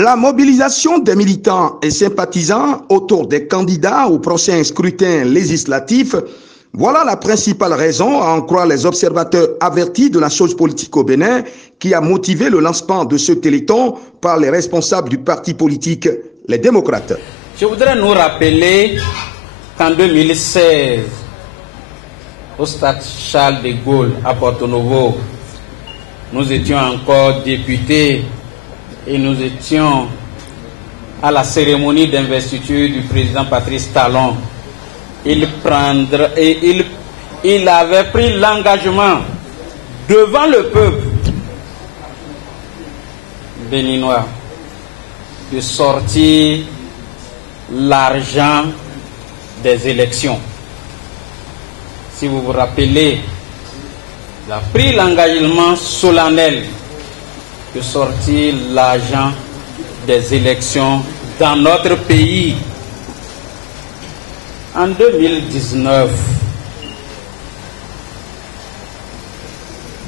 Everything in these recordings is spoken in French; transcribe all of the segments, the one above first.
La mobilisation des militants et sympathisants autour des candidats au prochain scrutin législatif, voilà la principale raison, à en croire les observateurs avertis de la chose politique au Bénin, qui a motivé le lancement de ce téléthon par les responsables du parti politique, les démocrates. Je voudrais nous rappeler qu'en 2016, au stade Charles de Gaulle à Porto Novo, nous étions encore députés et nous étions à la cérémonie d'investiture du président Patrice Talon. Il avait pris l'engagement devant le peuple béninois de sortir l'argent des élections. Si vous vous rappelez, il a pris l'engagement solennel de sortir l'argent des élections dans notre pays. En 2019,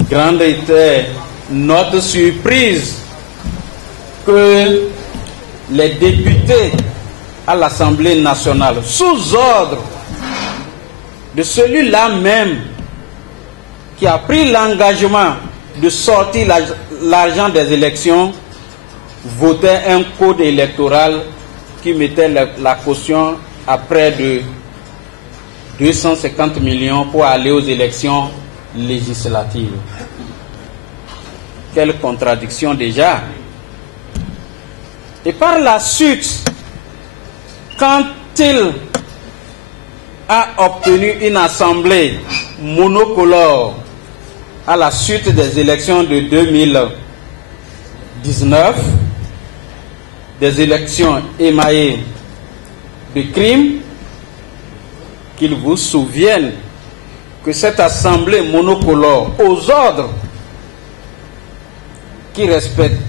grande était notre surprise que les députés à l'Assemblée nationale, sous ordre de celui-là même qui a pris l'engagement de sortir l'argent des élections, votaient un code électoral qui mettait la caution à près de 250 millions pour aller aux élections législatives. Quelle contradiction déjà! Et par la suite, quand il a obtenu une assemblée monocolore à la suite des élections de 2019, des élections émaillées de crimes, qu'il vous souvienne que cette assemblée monocolore aux ordres qui respecte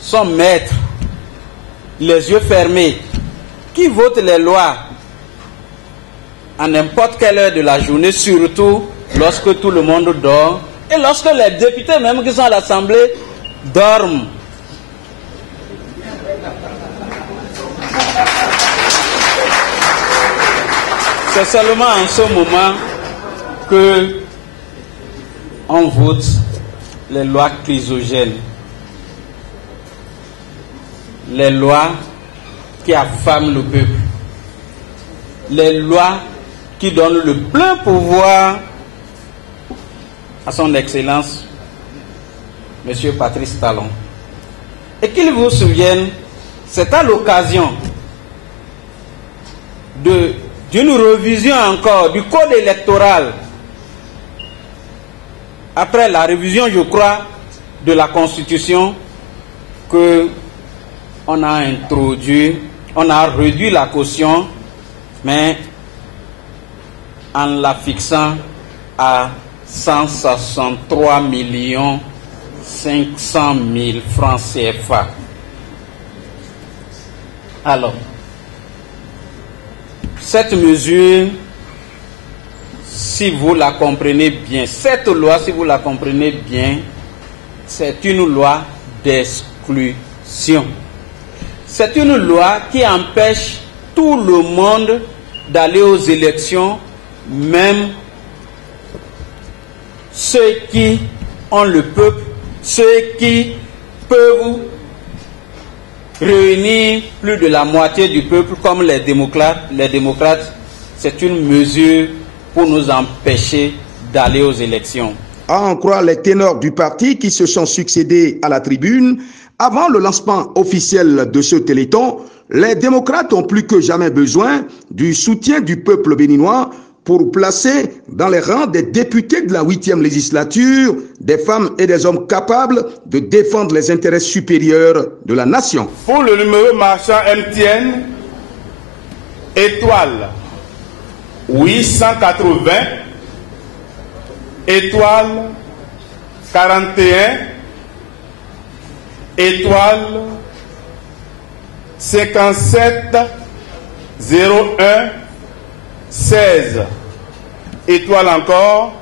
son maître, les yeux fermés, qui vote les lois à n'importe quelle heure de la journée, surtout lorsque tout le monde dort, et lorsque les députés même qui sont à l'Assemblée dorment. C'est seulement en ce moment que on vote les lois chrysogènes, les lois qui affament le peuple, les lois qui donnent le plein pouvoir à son Excellence, M. Patrice Talon. Et qu'il vous souvienne, c'est à l'occasion d'une révision encore du code électoral, après la révision, je crois, de la Constitution, que on a réduit la caution, mais en la fixant à 163 500 000 francs CFA. Alors, cette mesure, si vous la comprenez bien, cette loi, si vous la comprenez bien, c'est une loi d'exclusion. C'est une loi qui empêche tout le monde d'aller aux élections, même ceux qui ont le peuple, ceux qui peuvent réunir plus de la moitié du peuple, comme les démocrates. Les démocrates, c'est une mesure pour nous empêcher d'aller aux élections. À en croire les ténors du parti qui se sont succédés à la tribune, avant le lancement officiel de ce téléthon, les démocrates ont plus que jamais besoin du soutien du peuple béninois pour placer dans les rangs des députés de la 8e législature des femmes et des hommes capables de défendre les intérêts supérieurs de la nation. Pour le numéro marchand MTN, étoile 880, étoile 41, étoile 57 01 16. Étoile encore,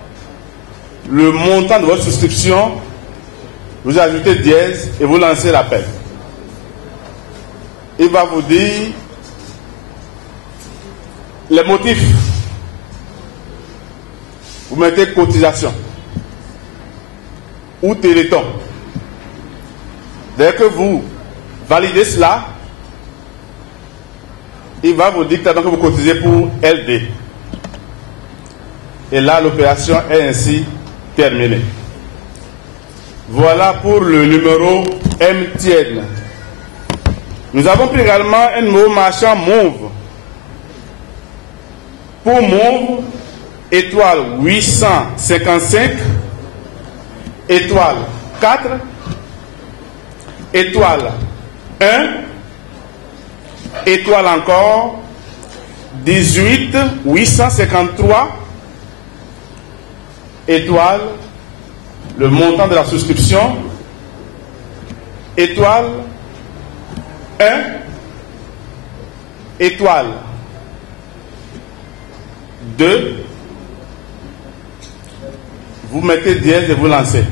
le montant de votre souscription vous ajoutez dièse et vous lancez l'appel. Il va vous dire les motifs. Vous mettez cotisation ou téléthon. Dès que vous validez cela, il va vous dire que vous cotisez pour LD. Et là, l'opération est ainsi terminée. Voilà pour le numéro MTN. Nous avons pris également un numéro marchand Mauve. Pour Mauve, étoile 855, étoile 4, étoile 1, étoile encore 18 853, étoile, le montant de la souscription, étoile 1, étoile 2, vous mettez dièse et vous lancez.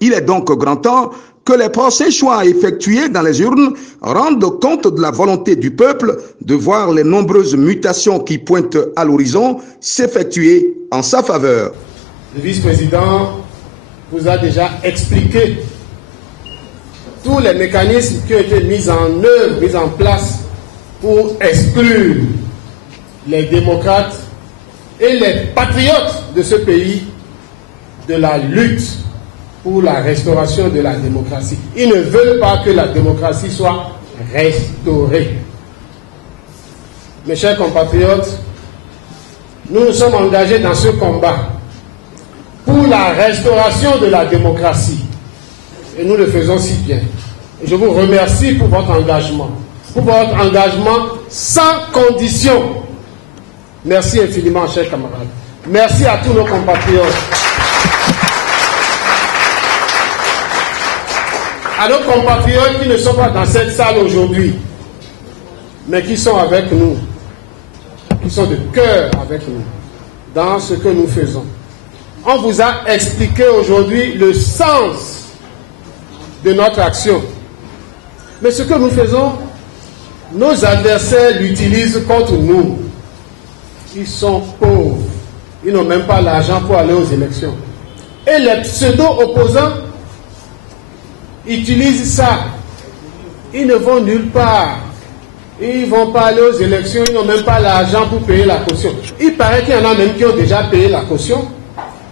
Il est donc grand temps que les prochains choix effectués dans les urnes rendent compte de la volonté du peuple de voir les nombreuses mutations qui pointent à l'horizon s'effectuer en sa faveur. Le vice-président vous a déjà expliqué tous les mécanismes qui ont été mis en œuvre, mis en place pour exclure les démocrates et les patriotes de ce pays de la lutte pour la restauration de la démocratie. Ils ne veulent pas que la démocratie soit restaurée. Mes chers compatriotes, nous nous sommes engagés dans ce combat pour la restauration de la démocratie. Et nous le faisons si bien. Et je vous remercie pour votre engagement sans condition. Merci infiniment, chers camarades. Merci à tous nos compatriotes. À nos compatriotes qui ne sont pas dans cette salle aujourd'hui, mais qui sont avec nous, qui sont de cœur avec nous, dans ce que nous faisons. On vous a expliqué aujourd'hui le sens de notre action. Mais ce que nous faisons, nos adversaires l'utilisent contre nous. Ils sont pauvres. Ils n'ont même pas l'argent pour aller aux élections. Et les pseudo-opposants utilisent ça. Ils ne vont nulle part. Ils ne vont pas aller aux élections. Ils n'ont même pas l'argent pour payer la caution. Il paraît qu'il y en a même qui ont déjà payé la caution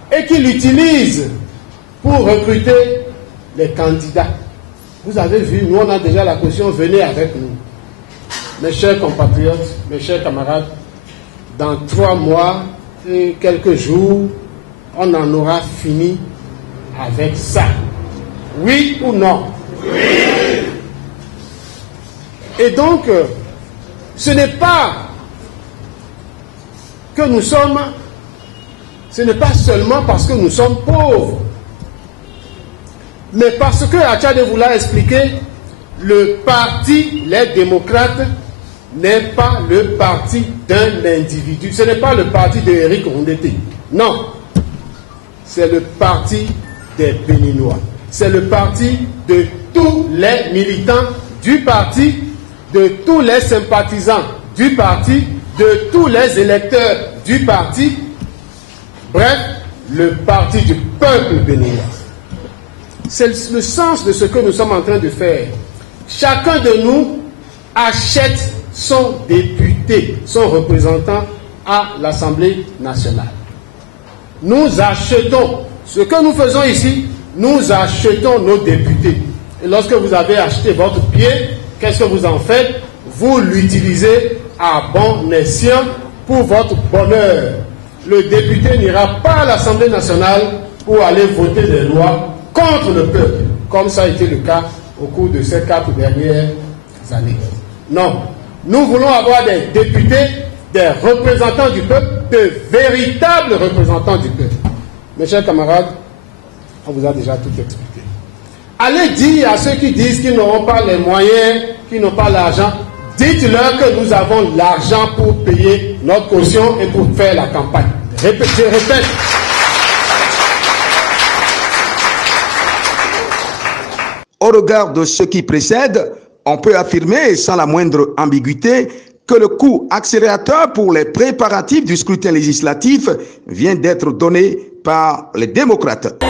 et qui l'utilisent pour recruter les candidats. Vous avez vu, nous on a déjà la caution, venez avec nous. Mes chers compatriotes, mes chers camarades, dans 3 mois et quelques jours, on en aura fini avec ça. Oui ou non? Oui. Et donc, ce n'est pas que nous sommes, ce n'est pas seulement parce que nous sommes pauvres, mais parce que Achade vous l'a expliqué, le parti, les démocrates, n'est pas le parti d'un individu. Ce n'est pas le parti de Éric Rondeté. Non. C'est le parti des Béninois. C'est le parti de tous les militants du parti, de tous les sympathisants du parti, de tous les électeurs du parti. Bref, le parti du peuple béninois. C'est le sens de ce que nous sommes en train de faire. Chacun de nous achète son député, son représentant à l'Assemblée nationale. Nous achetons, ce que nous faisons ici, nous achetons nos députés. Et lorsque vous avez acheté votre pied, qu'est-ce que vous en faites? Vous l'utilisez à bon escient pour votre bonheur. Le député n'ira pas à l'Assemblée nationale pour aller voter des lois contre le peuple, comme ça a été le cas au cours de ces 4 dernières années. Non. Nous voulons avoir des députés, des représentants du peuple, de véritables représentants du peuple. Mes chers camarades, on vous a déjà tout expliqué. Allez dire à ceux qui disent qu'ils n'auront pas les moyens, qu'ils n'ont pas l'argent, dites-leur que nous avons l'argent pour payer notre caution et pour faire la campagne. Je répète. Au regard de ce qui précède, on peut affirmer sans la moindre ambiguïté que le coup accélérateur pour les préparatifs du scrutin législatif vient d'être donné par les démocrates.